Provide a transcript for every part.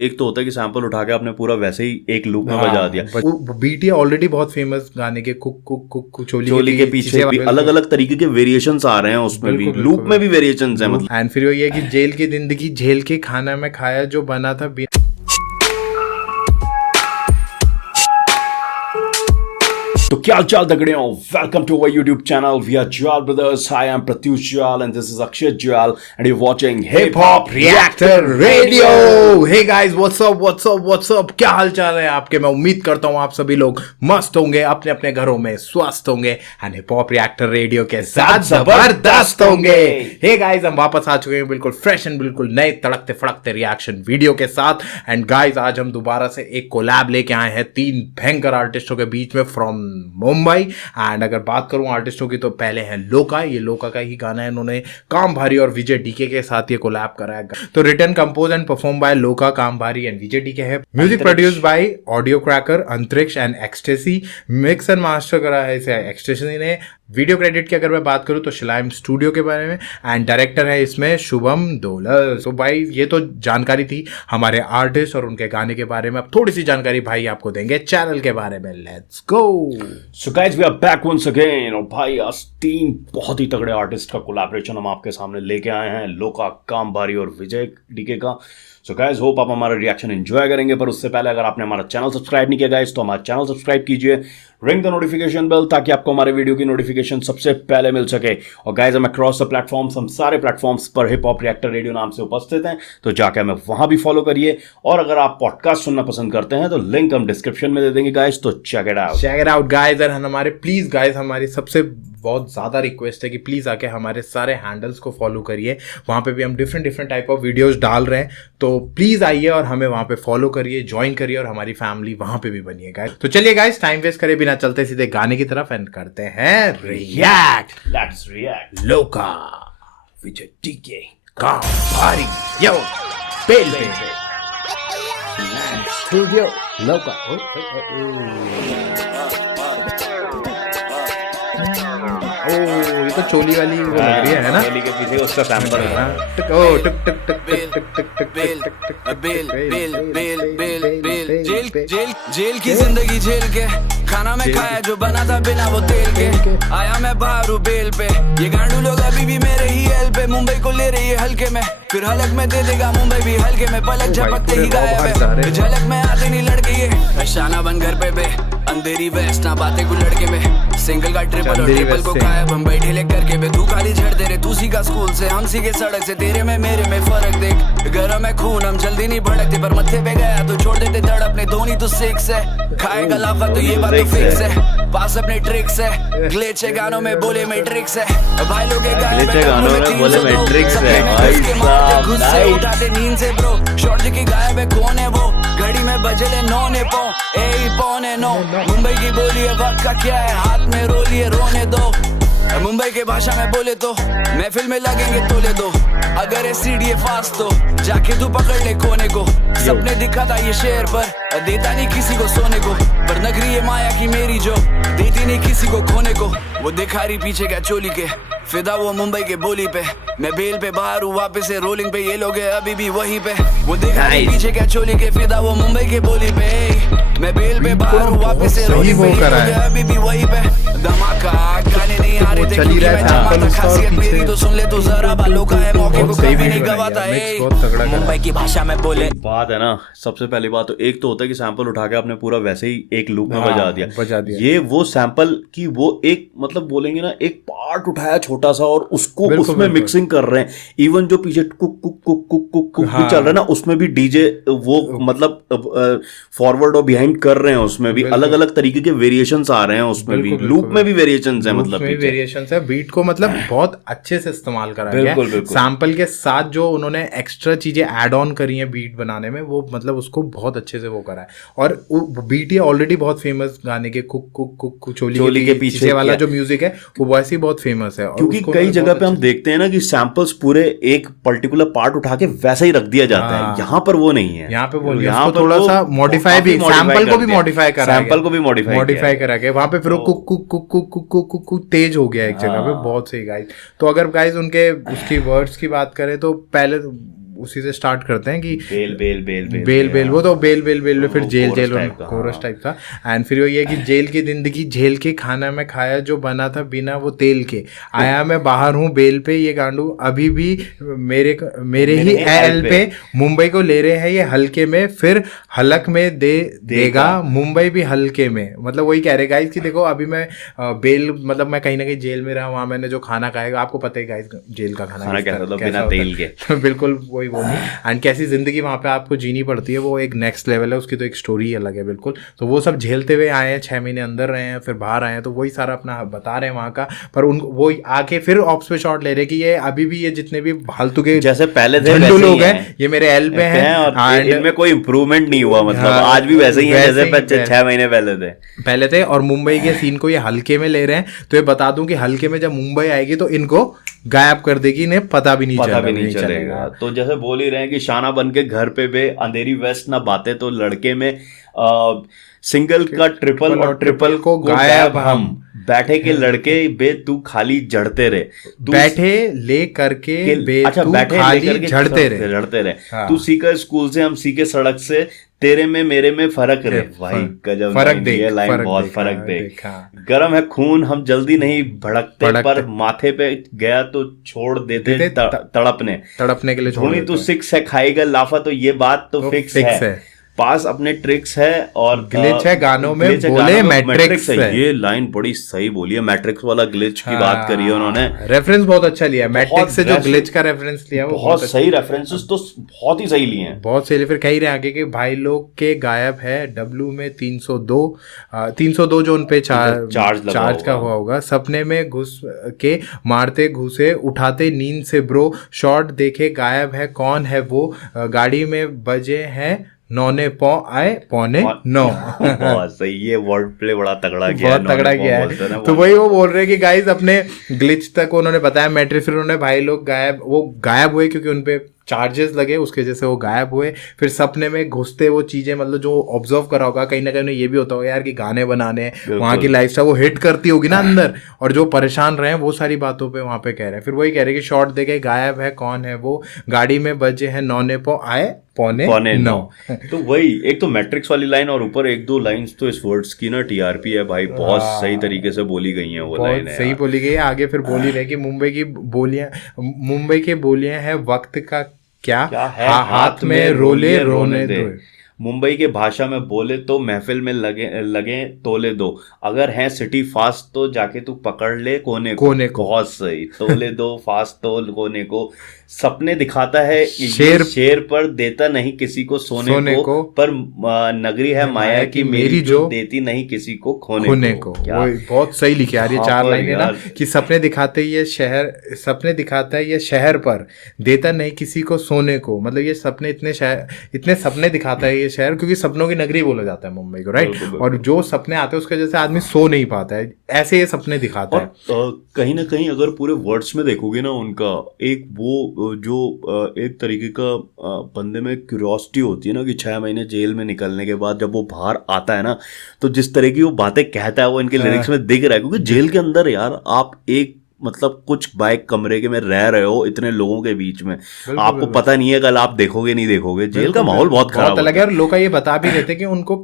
एक तो होता है कि सैंपल उठा के आपने पूरा वैसे ही एक लूप में बजा दिया। बीट है ऑलरेडी बहुत फेमस गाने के, कुक कुक कुक कुक चोली के पीछे भी अलग अलग तरीके के वेरिएशंस आ रहे हैं, उसमें भी लूप में भी वेरिएशंस हैं मतलब। एंड फिर ये है कि जेल की जिंदगी झेल के खाना में खाया जो बना था। तो क्या चाल दगड़ियों, welcome to our YouTube channel we are Jwal brothers. I am Pratyush Jwal and this is Akshay Jwal and you watching hip hop reactor radio. Hey guys, what's up what's up what's up, क्या हाल चाल है आपके? मैं उम्मीद करता हूँ आप सभी लोग मस्त होंगे, अपने अपने घरों में स्वस्थ होंगे and hip hop reactor radio के साथ जबरदस्त होंगे। हे गाइस, हम वापस आ चुके हैं बिल्कुल फ्रेश एंड बिल्कुल नए तड़कते फड़कते रिएक्शन वीडियो के साथ। एंड गाइस, आज हम दोबारा से एक कोलैब लेके आए हैं तीन भयंकर आर्टिस्टों के बीच में फ्रॉम मुंबई। एंड अगर बात करूं आर्टिस्टों की तो पहले है लोका। ये लोका का ही गाना है, इन्होंने काम भारी और विजय डीके के साथ ये कोलैब करा है। तो written, compose and perform by Loka, Kaam Bhaari and Vijay DK है। Music produce by audio cracker, Antariksh and ecstasy. Mix and master करा है इसे एक्सटेसी ने। वीडियो क्रेडिट की अगर मैं बात करूं तो शिलाइम स्टूडियो के बारे में। एंड डायरेक्टर है इसमें शुभम डोलर। तो भाई ये तो जानकारी थी हमारे आर्टिस्ट और उनके गाने के बारे में। अब थोड़ी सी जानकारी भाई आपको देंगे चैनल के बारे में। Let's go. So guys, we are back once again. और भाई आज तीन बहुत ही तगड़े आर्टिस्ट का कोलैबोरेशन हम आपके सामने लेके आए हैं, लोका, काम भारी और विजय डीके का। सो गाइस, होप आप हमारा रिएक्शन एंजॉय करेंगे। पर उससे पहले अगर आपने हमारा चैनल सब्सक्राइब नहीं किया गाइस तो हमारा चैनल सब्सक्राइब कीजिए, रिंग द नोटिफिकेशन बेल, ताकि आपको हमारे वीडियो की नोटिफिकेशन सबसे पहले मिल सके। और गाइस, हम अक्रॉस द प्लेटफॉर्म्स, हम सारे प्लेटफॉर्म्स पर हिप हॉप रिएक्टर रेडियो नाम से उपस्थित हैं, तो जाकर हमें वहां भी फॉलो करिए। और अगर आप पॉडकास्ट सुनना पसंद करते हैं तो लिंक हम डिस्क्रिप्शन में दे देंगे गाइस, तो चेक इट आउट गाइस। और हमारे प्लीज गाइस, हमारी सबसे बहुत ज़्यादा रिक्वेस्ट है कि प्लीज़ आके हमारे सारे हैंडल्स को फॉलो करिए। वहाँ पे भी हम डिफरेंट टाइप ऑफ वीडियोस डाल रहे हैं, तो प्लीज़ आइए और हमें वहाँ पे फॉलो करिए, ज्वाइन करिए और हमारी फैमिली वहाँ पे भी बनिए गाइस। तो चलिए गाइस, टाइम वेस्ट करे बिना चलते सीधे गाने की तरफ एंड करते हैं रिएक्ट। Let's react. लोका, विजय डीके, काम भारी, यो बेल पे स्टूडियो लोका। ये तो चोली वाली वो लग रही है ना? चोली के पीछे उसका सैंपल है। ओ टक टक टक टक टक टक टक जेल की जिंदगी झेल के खाना में खाया जो बना था बिना वो तेल के। आया मैं बाहर बेल पे, ये गांडू लोग अभी भी मेरे ही एल पे। मुंबई को ले रही है हल्के में, फिर हलक में दे देगा मुंबई भी हल्के में। पलक झपकते ही गायब है, झलक में आते नहीं लड़के। ये शाना बन घर पे अंधेरी वेस्ट ना बातें को लड़के में। सिंगल का ट्रिपल और ट्रिपल को गायब हम बैठे ले करके बे। तू खाली झड़ दे रे, तू सीखा स्कूल से, हम सीखे सड़क से। तेरे में मेरे में फर्क देख, गरम है खून हम जल्दी नहीं भड़कते। पर मत्थे पे गया तो छोड़ देते धड़ अपने, धोनी तो सिक्स है। खाएगा लाफा तो ये बात तो फिक्स है, पास अपने ट्रिक्स है। ग्लिच है गानों में बोले मैट्रिक्स है, भाई लोग के गानों में बोले मैट्रिक्स है। गुस्से उठाते नींद से ब्रो, शॉर्ट की गायब है कौन है वो? घड़ी में बजले 9 ने पौ, ए पौने 9। मुंबई की बोली है वक्त का क्या है, हाथ में रोली है रोने दो। मुंबई के भाषा में बोले तो महफिल में लगेंगे तोले दो। अगर है सीढ़ी फास्ट तो जाके तू पकड़ ले कोने को। सपने दिखाता ये शेर पर देता नहीं किसी को सोने को। पर नगरी ये माया की मेरी जो देती नहीं किसी को खोने को। वो दिखा रही पीछे क्या चोली के, फिदा वो मुंबई के बोली पे। मैं बेल पे बाहर हूँ वापस से रोलिंग पे, ये लोग है अभी भी वहीं पे। वो दिखा रही पीछे क्या चोली के, फिदा वो मुंबई के बोली पे। मैं बेल पे बाहर हूँ वापस से रोलिंग पे, ये लोग है अभी भी वहीं पे। धमाका गाने नहीं आ रहे थे क्योंकि मैं जमाता। खासियत मेरी तो सुन ले तो जरा, बालों का है मौके को कभी नहीं गवाता। मुंबई की भाषा में बोले बात है ना। सबसे पहली बात तो एक तो होता है कि सैंपल उठा के आपने पूरा वैसे ही एक लूप में बजा दिया। ये वो सैंपल की वो एक मतलब बोलेंगे ना, एक पार्ट उठाया छोटा सा और उसको उसमें मिक्सिंग कर रहे हैं। इवन जो पीछे कुक कुक कुक कुक कुक कुक चल रहा है ना, उसमें भी डीजे वो मतलब फॉरवर्ड और बिहाइंड कर रहे हैं। उसमें भी अलग अलग तरीके के वेरिएशंस आ रहे हैं, उसमें भी लूप में भी वेरिएशंस है। मतलब वेरिएशंस है, बीट को मतलब बहुत अच्छे से इस्तेमाल करा गया है। सैंपल के साथ जो उन्होंने एक्स्ट्रा चीजें ऐड ऑन करी हैं बीट बनाने में, वो मतलब उसको बहुत अच्छे से वो करा है। और बीट ये ऑलरेडी बहुत फेमस गाने के कुक कुक कुक चोली के पीछे वाला जो म्यूजिक है वो वैसे ही बहुत फेमस है। क्योंकि कई जगह पे हम देखते हैं ना कि सैंपल्स पूरे एक पर्टिकुलर पार्ट उठा के वैसा ही रख दिया जाता है। यहाँ पर वो नहीं है, यहाँ पे वो यहाँ थोड़ा सा मॉडिफाई भी, सैंपल को भी मॉडिफाई करा गया। वहाँ पे फिर कुक कुक कुक कुक कुक कुक तेज हो गया एक जगह पे। बहुत सही गाइस। तो अगर गाइस उनके उसकी वर्ड्स की बात करें तो पहले उसी से स्टार्ट करते हैं कि bell bell bell bell bell bell, वो तो बेल बेल बेल फिर वो जेल chorus जेल type का, कोरस हाँ। टाइप था। एंड फिर वही है कि जेल की जिंदगी झेल के, खाना मैं खाया जो बना था बिना वो तेल के, आया मैं बाहर हूँ बेल पे, ये गांडू अभी भी मेरे ही एल पे, मुंबई को ले रहे हैं ये हल्के में, फिर हलक में देगा मुंबई भी हल्के में। मतलब वही कह रहे गाइस कि देखो अभी मैं बेल, मतलब मैं कहीं ना कहीं जेल में रहा, वहाँ मैंने जो खाना खाएगा, आपको पता है गाइस जेल का खाना क्या होता है, बिना तेल के। बिल्कुल वही वो नहीं। एंड कैसी जिंदगी वहाँ पे आपको जीनी पड़ती है, वो एक नेक्स्ट लेवल है, उसकी तो एक स्टोरी अलग है बिल्कुल। तो वो सब झेलते हुए आए हैं, 6 महीने अंदर रहे हैं, फिर बाहर आए हैं, तो वही सारा अपना बता रहे हैं वहाँ का। पर उन वो आके फिर ऑप्स पे शॉट ले रहे कि ये अभी भी ये जितने भी फालतू के जैसे पहले झंडू लोग हैं ये मेरे एल पे हैं, और इनमें कोई इम्प्रूवमेंट नहीं हुआ, मतलब आज भी वैसे ही है जैसे 6 महीने पहले थे। और मुंबई के सीन को ये हल्के में ले रहे हैं। तो ये बता दूं कि हल्के में जब मुंबई आएगी तो इनको गायब कर देगी, इन्हें पता भी नहीं चलेगा। तो जैसे बोल ही रहे हैं कि शाना बन के घर पे बे, अंधेरी वेस्ट ना बातें तो लड़के में, सिंगल का ट्रिपल और ट्रिपल को गायब हम, बैठे के लड़के बे तू खाली जड़ते रहे, बैठे ले करके बे अच्छा तू बैठे खाली लेकर झड़ते रहे, हाँ। तू सीखा स्कूल से, हम सीखे सड़क से, तेरे में मेरे में फर्क रहे। भाई गजब फर्क लाइन, ये लाइन बहुत फर्क देख। गरम है खून हम जल्दी नहीं भड़कते, पर माथे पे गया तो छोड़ देते तड़पने के लिए धोनी तू 6 है खाएगा लाफा, तो ये बात तो फिक्स है। पास अपने ट्रिक्स है और ग्लिच है गानों में, बोले मैट्रिक्स है। ये लाइन बड़ी सही बोली है, मैट्रिक्स वाला ग्लिच की बात करी है उन्होंने, रेफरेंस बहुत अच्छा लिया है, मैट्रिक्स से जो ग्लिच का रेफरेंस लिया वो बहुत सही रेफरेंसेस तो बहुत ही सही लिए हैं, बहुत सही। फिर कह रहे आगे कि भाई लोग के गायब है डब्लू में 302 जो उन पे चार्ज का हुआ होगा, सपने में घुस के मारते घुसे उठाते नींद से ब्रो, शॉट देखे गायब है कौन है वो, गाड़ी में बजे हैं 9:09। बहुत सही, ये वर्ड प्ले बड़ा तगड़ा किया, बहुत तगड़ा किया है। तो वही वो बोल रहे हैं कि गाइस अपने ग्लिच तक उन्होंने बताया मैट्रिक्स, फिर उन्होंने भाई लोग गायब हुए क्योंकि उनपे चार्जेस लगे, उसके वजह से वो गायब हुए। फिर सपने में घुसते वो चीजें, मतलब जो ऑब्जर्व करा होगा कहीं ना कहीं ये भी होता होगा यार कि गाने बनाने, वहाँ की लाइफस्टाइल वो हिट करती होगी ना अंदर, और जो परेशान रहे वो सारी बातों पे वहाँ पे कह रहे हैं। फिर वही कह रहे हैं कि शॉट देखे गायब है कौन है वो, गाड़ी में बजे हैं 9:09। तो वही एक तो मैट्रिक्स वाली लाइन, और ऊपर 1-2 लाइंस तो इस वर्ड्स की ना टीआरपी है भाई, बहुत सही तरीके से बोली गई है वो लाइन, सही बोली गई है। आगे फिर बोली रहे कि मुंबई के बोलियां है वक्त का क्या है हाथ में रोने दो, मुंबई के भाषा में बोले तो महफिल में लगे तोले दो, अगर है सिटी फास्ट तो जाके तू पकड़ ले कोने को। बहुत सही, तोले दो फास्ट तोल कोने को, सपने दिखाता है शेर पर देता नहीं किसी को सोने को, पर नगरी है माया की मेरी जो देती नहीं किसी को खोने को। बहुत सही लिखे यार ये 4 लाइनें ना, कि सपने दिखाता है ये शहर पर देता नहीं किसी को सोने को, मतलब ये सपने इतने सपने दिखाता है ये शहर, क्योंकि सपनों की नगरी बोला जाता है मुंबई को, राइट। और जो सपने आते हैं उसके जैसे आदमी सो नहीं पाता है, ऐसे ये सपने दिखाता है। कहीं ना कहीं अगर पूरे वर्ड्स में देखोगे ना उनका, एक वो जो एक तरीके का बंदे में क्यूरियोसिटी होती है ना कि 6 महीने जेल में निकलने के बाद जब वो बाहर आता है ना, तो जिस तरह की वो बातें कहता है वो इनके लिरिक्स में दिख रहा है। क्योंकि जेल के अंदर यार आप एक मतलब कुछ बाइक कमरे के में रह रहे हो इतने लोगों के बीच में, आपको पता नहीं है कल आप देखोगे नहीं देखोगे, जेल का माहौल बहुत खराब अलग है। और लोग ये बता भी देते कि उनको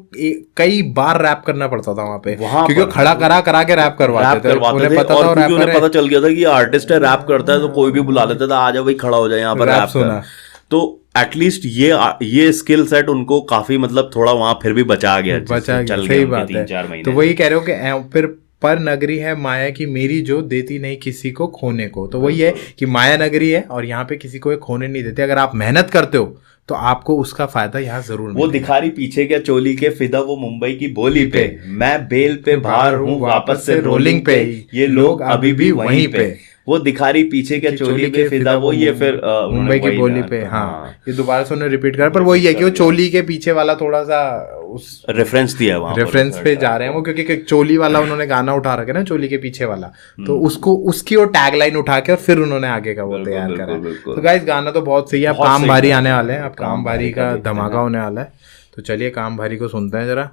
कई बार रैप करना पड़ता था वहाँ पे, क्योंकि खड़ा करा के रैप करवाते थे, उन्हें पता चल गया था कि आर्टिस्ट है, रैप करता है, तो कोई भी बुला लेता था, आ जाओ भाई खड़ा हो जाए यहाँ पर रैप सुना। तो एटलीस्ट ये स्किल सेट उनको काफी मतलब थोड़ा वहाँ फिर भी बचा गया, सही बात है। तो वही कह रहे हो कि फिर पर नगरी है माया की मेरी जो देती नहीं किसी को खोने को, तो वही है कि माया नगरी है और यहाँ पे किसी को खोने नहीं देते। अगर आप मेहनत करते हो तो आपको उसका फायदा यहाँ जरूर वो दिखा रही पीछे क्या चोली के फिदा वो मुंबई की बोली पे, मैं बेल पे बाहर हूँ वापस से रोलिंग पे, ये लोग अभी भी वहीं पे, वो दिखा रही पीछे क्या चोली के फिदा वो, ये फिर मुंबई की बोली पे। हाँ ये दोबारा से उन्होंने रिपीट कर, पर वही है कि वो चोली के पीछे वाला थोड़ा सा उस रेफरेंस दिया वहाँ, रेफरेंस पे जा रहे हैं वो, क्योंकि चोली वाला उन्होंने गाना उठा रखा है ना, चोली के पीछे वाला, तो उसको उसकी वो टैग लाइन उठा के और फिर उन्होंने आगे का वो तैयार करा। तो गाइस गाना तो बहुत सही है। अब काम भारी आने वाले हैं, अब काम भारी का धमाका होने वाला है, तो चलिए काम भारी को सुनते हैं जरा।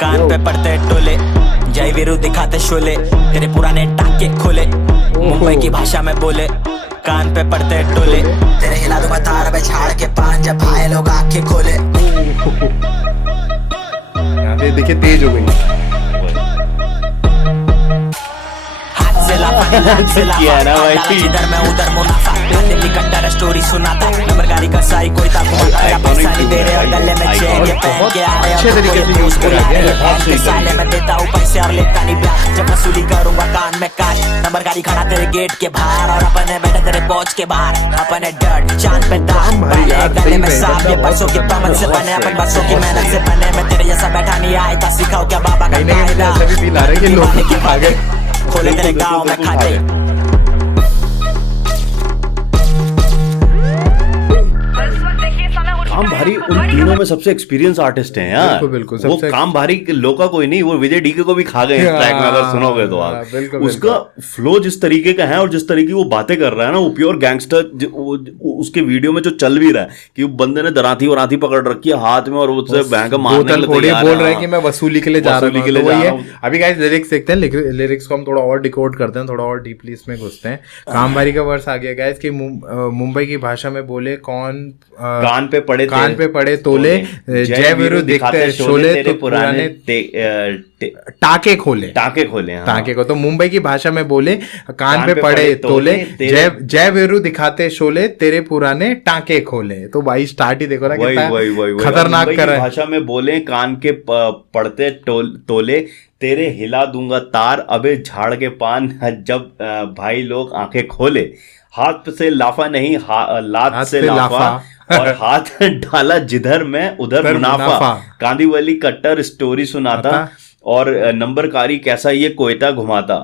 कान पे पड़ते टोले जय वीरू दिखाते शोले, तेरे पुराने टाके खोले, मुंबई की भाषा में बोले कान पे पड़ते टोले तेरे हिला दूंगा तार पे झाड़ के पान जब भाई लोग आंखें खोले। यहाँ पे देखिए तेज हो गई। हाथ से लाफा लात से किया लाफा ना भाई। डाला जिधर मैं उधर मुनाफा खाने की कट्टर स्टोरी सुनाता नंबर गाड़ी का साई कोई ताकू या पैसा नहीं दे रहे और गले में चेन ये पहन के आ रहे अच्छे तरीके से यूज करा गया। साले में देता हूँ पैसे और लेता नहीं ब्याज जब वसूली करूंगा कान में काश नंबर गाड़ी खड़ा तेरे गेट के बाहर और अपने बैठे तेरे पहुंच के बाहर अपने डर्ट चांद पे दाग गले में सांप ये बरसों की कमर से बने अपन बरसों की मेहनत से बने मैं तेरे जैसा बैठा नहीं आया था सिखाओ क्या बाबा का कायदा ऐसा भी फील आ रहा है कि लोग की खा गए। खोले तेरे गाँव में खाते काम भारी उन तीनों में सबसे एक्सपीरियंस आर्टिस्ट हैं यार। बिल्कुल, बिल्कुल, वो सबसे- काम भारी लोका कोई नहीं, वो विजय डीके को भी खा गए ट्रैक में, अगर सुनोगे तो आप। बिल्कुल, उसका फ्लो जिस तरीके का है और जिस तरीके की वो बातें कर रहा है ना, वो प्योर गैंगस्टर। उसके वीडियो में जो चल भी रहा है कि वो बंदे ने दराती वराती पकड़ रखी है हाथ में और उससे बैंक मारने के लिए बोल तैयार रहा है कि मैं वसूली के लिए जा रहा वसूली के हूँ। लिए तो वही जा है। रहा हूँ। अभी गाइस लिरिक्स देखते हैं, लिरिक्स को हम थोड़ा और डिकोड करते हैं, थोड़ा और डीपली इसमें घुसते हैं। कामबारी का वर्स आ गया गाइस कि मुंबई की भाषा में बोले कौन कान पे पड़े तोले जय वीरू दिखते शोले तेरे तो पुराने टाके खोले। टाके खोले। हाँ। टाके को तो मुंबई की भाषा में बोले कान पे पड़े तोले जय वीरू दिखाते शोले तेरे पुराने टाके खोले। तो भाई स्टार्ट ही देखो ना कितना खतरनाक मुंबई कर की रहा है। भाषा में बोले कान के पड़ते तोले तेरे हिला दूंगा तार अबे झाड़ के पान जब भाई लोग आंखें खोले। हाथ से लाफा नहीं लात से लाफा और हाथ डाला जिधर मैं उधर मुनाफा। कांदीवली कट्टर स्टोरी सुनाता और नंबरकारी कैसा ये कोयटा घुमाता।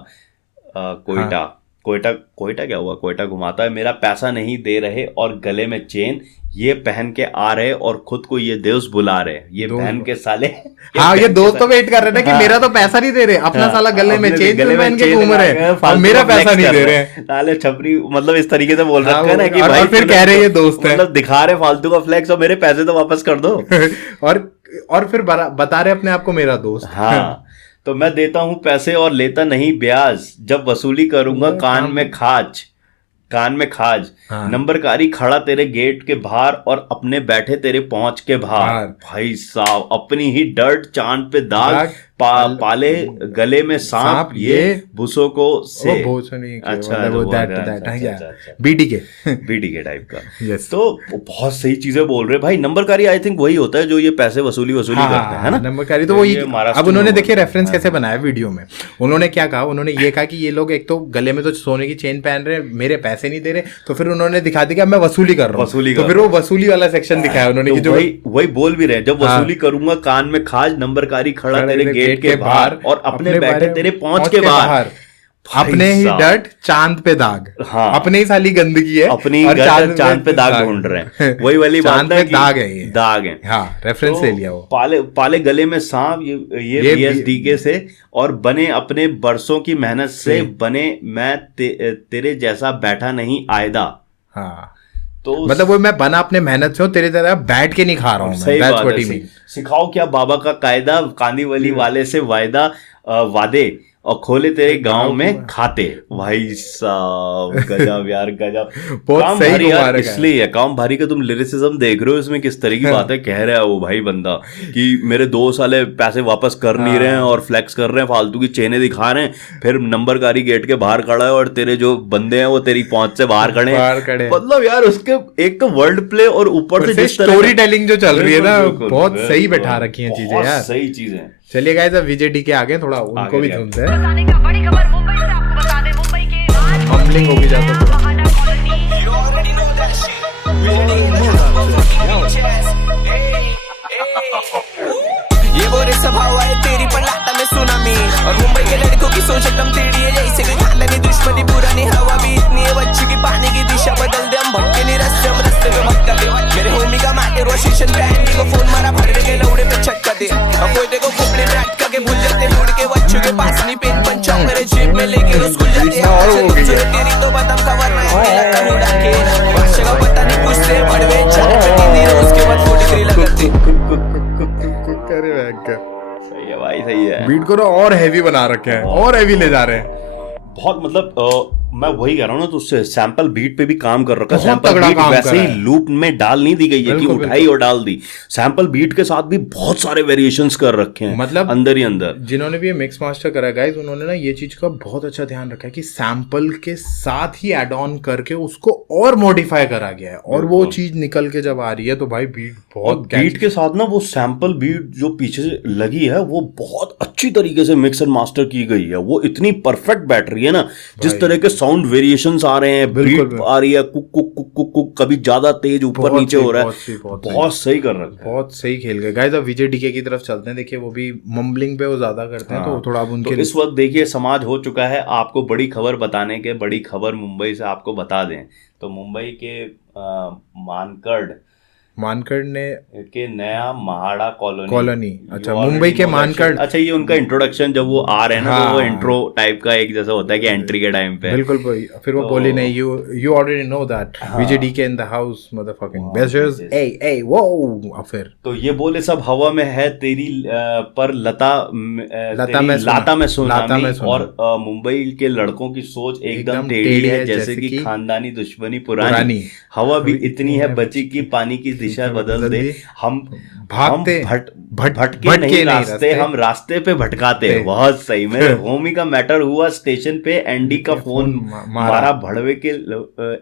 कोयटा क्या हुआ? कोयटा घुमाता है। मेरा पैसा नहीं दे रहे और गले में चेन ये पहन के आ रहे और खुद को ये दोस्त बुला रहे। ये पहन के साले हाँ ये दोस्त तो वेट कर रहे थे कि मेरा तो पैसा नहीं दे रहे, अपना साला गले में चेन पहन के घूम रहे हैं और मेरा पैसा नहीं दे रहे। साले छपरी मतलब इस तरीके से बोल रखा है ना कि भाई फिर कह रहे ये दोस्त है, मतलब दिखा रहे फालतू का फ्लेक्स और मेरे पैसे तो वापस कर दो। और फिर बता रहे अपने आप को मेरा दोस्त। हाँ तो मैं देता हूं पैसे और लेता नहीं ब्याज जब वसूली करूंगा कान में खाज। हाँ। नंबरकारी खड़ा तेरे गेट के बाहर और अपने बैठे तेरे पहुंच के बाहर। भाई साहब अपनी ही डर्ट चांद पे दाग पाले गले में सांप ये भूसों को से। बीडी के टाइप का। yes. तो बहुत सही चीजें बोल रहे भाई। नंबरकारी आई थिंक वही होता है जो ये पैसे वसूली करते हैं ना। नंबरकारी तो वही। अब उन्होंने देखिए रेफरेंस कैसे बनाया वीडियो में। उन्होंने क्या कहा, उन्होंने ये कहा कि ये लोग एक तो गले में तो सोने की चेन पहन रहे हैं, मेरे पैसे नहीं दे रहे, तो फिर उन्होंने दिखा दिया मैं वसूली कर रहा हूँ। तो फिर वो वसूली वाला सेक्शन दिखाया उन्होंने कि जो वही बोल भी रहे, जब वसूली करूंगा कान में खाज नंबरकारी खड़ा तेरे गेट के बाहर और अपने बैठे तेरे पहुंच के बाहर। अपने ही डर्ट चांद पे दाग। हाँ। अपने ही साली गंदगी है, अपनी चांद पे दाग ढूंढ रहे हैं। वही वाली बात है, दाग है ये, दाग है। हाँ रेफरेंस ले लिया वो। पाले गले में सांप ये BSDK से और बने अपने बरसों की मेहनत से बने मैं तेरे जैसा बैठा नहीं आयदा। हाँ तो मतलब वो मैं बना अपने मेहनत से हूँ, तेरे तरह बैठ के नहीं खा रहा हूँ। सही बात है। सिखाओ क्या बाबा का कायदा कांदीवली वाले से वादे और खोले तेरे गांव में खाते। भाई साहब गजब यार गजब। बहुत सही यार इसलिए काम भारी का तुम लिरिसिज्म देख रहे हो इसमें किस तरह की बातें कह रहा है वो भाई बंदा कि मेरे 2 साले पैसे वापस कर नहीं रहे हैं और फ्लेक्स कर रहे हैं, फालतू की चेनें दिखा रहे हैं, फिर नंबरकारी गेट के बाहर खड़ा है और तेरे जो बंदे हैं वो तेरी पहुंच से बाहर खड़े हैं। मतलब यार उसके एक तो वर्ड प्ले और ऊपर से स्टोरी टेलिंग जो चल रही है ना, बहुत सही बैठा रखी है चीजें यार, सही चीजें। चलिए गाइस अब विजय डी के आगे थोड़ा उनको भी सुनते हैं। मम्बलिंग हो भी जाता थोड़ा। ये गोरे स्वभाव है तेरी पर लाता में सुनामी और मुंबई के लड़कों की सोच एकदम टेढ़ी है जैसे कोई खानदानी दुश्मनी पुरानी हवा भी इतनी है बच्ची की पानी की दिशा बदल दे हम भटके नहीं रास्ते पे भटका दे मेरे होमी का माटे रोशेशन बैंडी को फोन मारा भरवे के लौड़े पे छटका दे और कोई देखो खोपड़े में अटका के भूल जाते मुड़ के बच्चों के पास नहीं पेन पंचा मेरे जेब में लेके रोज स्कूल जाते हैं तेरी तो बदम कवर नहीं लगा उड़ा के भाषा का पता नहीं कुछ से भड़वे चार चटी रोज के बाद 4 डिग्री लगाते। सही है भाई, सही है। बीट को और हैवी बना रखे हैं और हैवी ले जा रहे हैं बहुत। मतलब मैं वही कह रहा हूँ ना, तो उससे सैंपल बीट पे भी काम कर रखा है। बहुत सैंपल तगड़ा बीट काम वैसे करा ही है। लूप में डाल नहीं दी गई है कि बिल्कुल, उठाई और डाल दी। सैंपल बीट के साथ भी बहुत सारे वेरिएशंस कर रखे हैं, मतलब अंदर ही अंदर। जिन्होंने भी ये मिक्स मास्टर करा गाइस, उन्होंने ना ये चीज का बहुत अच्छा ध्यान रखा है कि सैंपल के साथ ही एड ऑन करके उसको और मॉडिफाई करा गया है, और वो चीज निकल के जब आ रही है तो भाई बीट और बहुत बीट के साथ ना वो सैंपल बीट जो पीछे से लगी है वो बहुत अच्छी तरीके से मिक्स एंड मास्टर की गई है। वो इतनी परफेक्ट बैठ रही है ना, जिस तरह के साउंड वेरिएशंस आ रहे हैं, बीट आ रही है, कुक कुक कुक कुक कुक, कभी ज्यादा तेज ऊपर नीचे हो रहा है, बहुत सही कर रहा है, बहुत सही खेल गए गाइस। अब विजय डीके की तरफ चलते हैं। देखिए वो भी मम्बलिंग पे वो ज्यादा करते हैं, तो थोड़ा अब उनके तो इस वक्त देखिए समाज हो चुका है। आपको बड़ी खबर बताने के, बड़ी खबर मुंबई से आपको बता दें तो मुंबई के मानकड़ ने के नया महाड़ा कॉलोनी। अच्छा, मुंबई के मानकड़। अच्छा, ये उनका इंट्रोडक्शन जब वो आ रहे हैं ना, तो वो इंट्रो टाइप का एक जैसा होता है कि एंट्री के टाइम पे। बिल्कुल भाई। फिर वो बोली नहीं, you already know that Vijay DK in the house motherfucking badgers, ए वो। अब फिर तो ये बोले सब हवा में है तेरी पर लता में सुनामी, और मुंबई के लड़कों की सोच एकदम टेढ़ी है जैसे कि खानदानी दुश्मनी पुरानी। हवा भी इतनी है बची की पानी की दिशा बदल दे, हम भटके नहीं रास्ते, हम रास्ते पे भटकाते। बहुत सही। मेरे होमी का मैटर हुआ स्टेशन पे, एनडी का फोन मारा, भड़वे के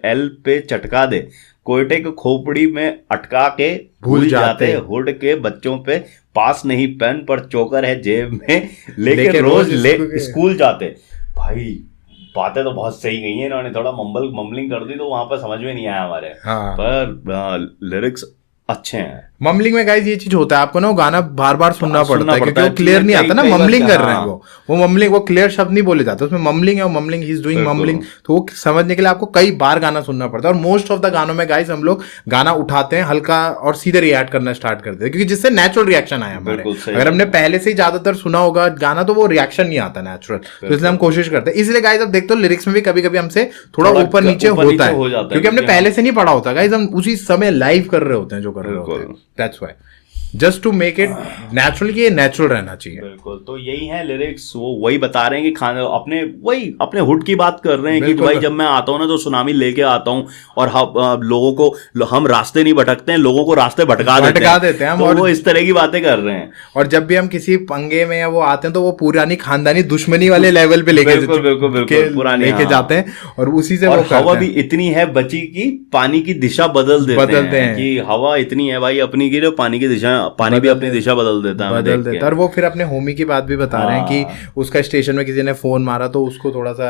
एल पे चटका दे, कोयटे को खोपड़ी में अटका के भूल जाते, हुड के बच्चों पे पास नहीं पेन पर चोकर है जेब में, लेके रोज स्कूल जाते। भाई बातें तो बहुत सही गई हैं, इन्होंने थोड़ा मम्बलिंग कर दी तो वहां पर समझ में नहीं आया हमारे। पर लिरिक्स अच्छे हैं। मम्बलिंग में गाइस ये चीज होता है, आपको ना वो गाना बार बार सुनना पड़ता है क्योंकि वो क्लियर नहीं आता ना। मम्बलिंग कर रहे हैं वो मम्बलिंग, वो क्लियर शब्द नहीं बोले जाते उसमें। मम्बलिंग है, mumbling, he is doing mumbling, तो वो समझने के लिए आपको कई बार गाना सुनना पड़ता है। और मोस्ट ऑफ द गानों में गाइस हम लोग गाना उठाते हैं हल्का और सीधे रिएक्ट करना स्टार्ट करते हैं, क्योंकि जिससे नेचुरल रिएक्शन आया हमारे। अगर हमने पहले से ही ज्यादातर सुना होगा गाना तो वो रिएक्शन नहीं आता नेचुरल, तो इसलिए हम कोशिश करते हैं। इसलिए गाइस अब देखते हो लिरिक्स में भी कभी कभी हमसे थोड़ा ऊपर नीचे होता है, क्योंकि हमने पहले से नहीं पढ़ा होता गाइस, हम उसी समय लाइव कर रहे होते हैं जो कर रहे होते हैं। That's why, just to make it natural, कि ये नेचुरल रहना चाहिए। बिल्कुल। तो यही है लिरिक्स, वो वही बता रहे हैं कि खाने अपने हुड की बात कर रहे हैं कि भाई जब मैं आता हूँ ना तो सुनामी लेके आता हूँ, और लोगों को हम रास्ते नहीं भटकते हैं, लोगों को रास्ते भटका देते हैं हम, और वो इस तरह की बातें कर रहे हैं। और जब भी हम किसी पंगे में या वो आते हैं तो वो पुरानी खानदानी दुश्मनी वाले लेवल पे लेके जाते हैं, और उसी से वो हवा भी इतनी है बची की पानी की दिशा बदल देते हैं कि हवा इतनी है भाई अपनी की, पानी की दिशा, पानी भी अपनी दिशा बदल देता है। और वो फिर अपने होमी की बात भी बता रहे हैं कि उसका स्टेशन में किसी ने फोन मारा तो उसको थोड़ा सा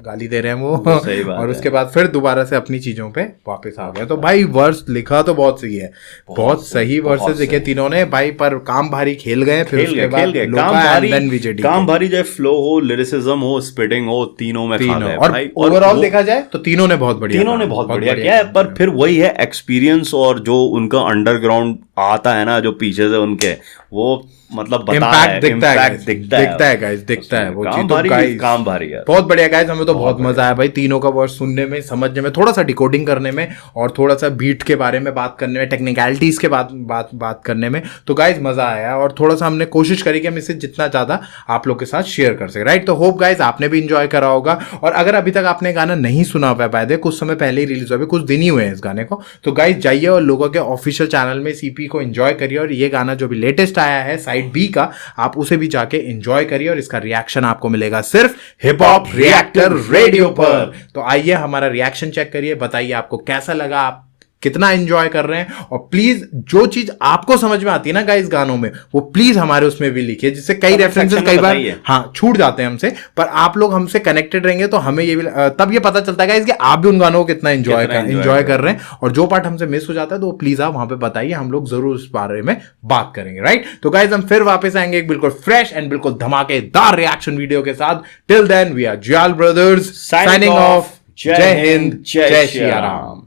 गाली दे रहे हैं वो सही बात और उसके बाद फिर दोबारा से अपनी चीजों पे वापस आ गया। तो भाई वर्स लिखा तो बहुत सही है, बहुत सही वर्सेस लिखे तीनों ने भाई, पर काम भारी खेल गए। फिर उसके बाद काम भारी, चाहे फ्लो हो, लिरिसिज्म हो, स्पिटिंग हो, तीनों में खा गए। और ओवरऑल देखा जाए तो तीनों ने बहुत बढ़िया किया है। पर फिर वही है एक्सपीरियंस, और जो उनका अंडरग्राउंड आता है ना जो पीछे से उनके, वो मतलब इम्पैक्ट दिखता है गाइस, दिखता है वो चीज। तो काम भारी है, बहुत बढ़िया गाइस, हमें तो बहुत मजा आया भाई तीनों का वर्स सुनने में, समझने में, थोड़ा सा डिकोडिंग करने में, और थोड़ा सा बीट के बारे में बात करने में, टेक्निकलिटीज के बात करने में। तो गाइस मजा आया, और थोड़ा सा हमने कोशिश करी कि हम इसे जितना ज्यादा आप लोग के साथ शेयर कर सके, राइट। तो होप गाइस आपने भी इंजॉय करा होगा। और अगर अभी तक आपने गाना नहीं सुना हुआ है, कुछ समय पहले ही रिलीज हुआ है, कुछ दिन ही हुए हैं इस गाने को, तो गाइस जाइए और लोगों के ऑफिशियल चैनल में सीपी को एंजॉय करिए, और ये गाना जो भी लेटेस्ट आया है साइड बी का, आप उसे भी जाके एंजॉय करिए, और इसका रिएक्शन आपको मिलेगा सिर्फ हिप हॉप रिएक्टर रेडियो पर। तो आइए हमारा रिएक्शन चेक करिए, बताइए आपको कैसा लगा, आप कितना एंजॉय कर रहे हैं, और प्लीज जो चीज आपको समझ में आती है ना गाइस गानों में, वो प्लीज हमारे उसमें भी लिखिए, जिससे कई रेफरेंसेस कई बार छूट जाते हैं हमसे, पर आप लोग हमसे कनेक्टेड रहेंगे तो हमें ये भी तब ये पता चलता है गाइस कि आप भी उन गानों को कितना एंजॉय कर रहे हैं, और जो पार्ट हमसे मिस हो जाता है तो प्लीज आप वहां पे बताइए, हम लोग जरूर इस बारे में बात करेंगे, राइट। तो गाइस हम फिर वापस आएंगे एक बिल्कुल फ्रेश एंड बिल्कुल धमाकेदार रिएक्शन वीडियो के साथ। Till then we are Jyal brothers signing off. जय हिंद, जय श्री राम।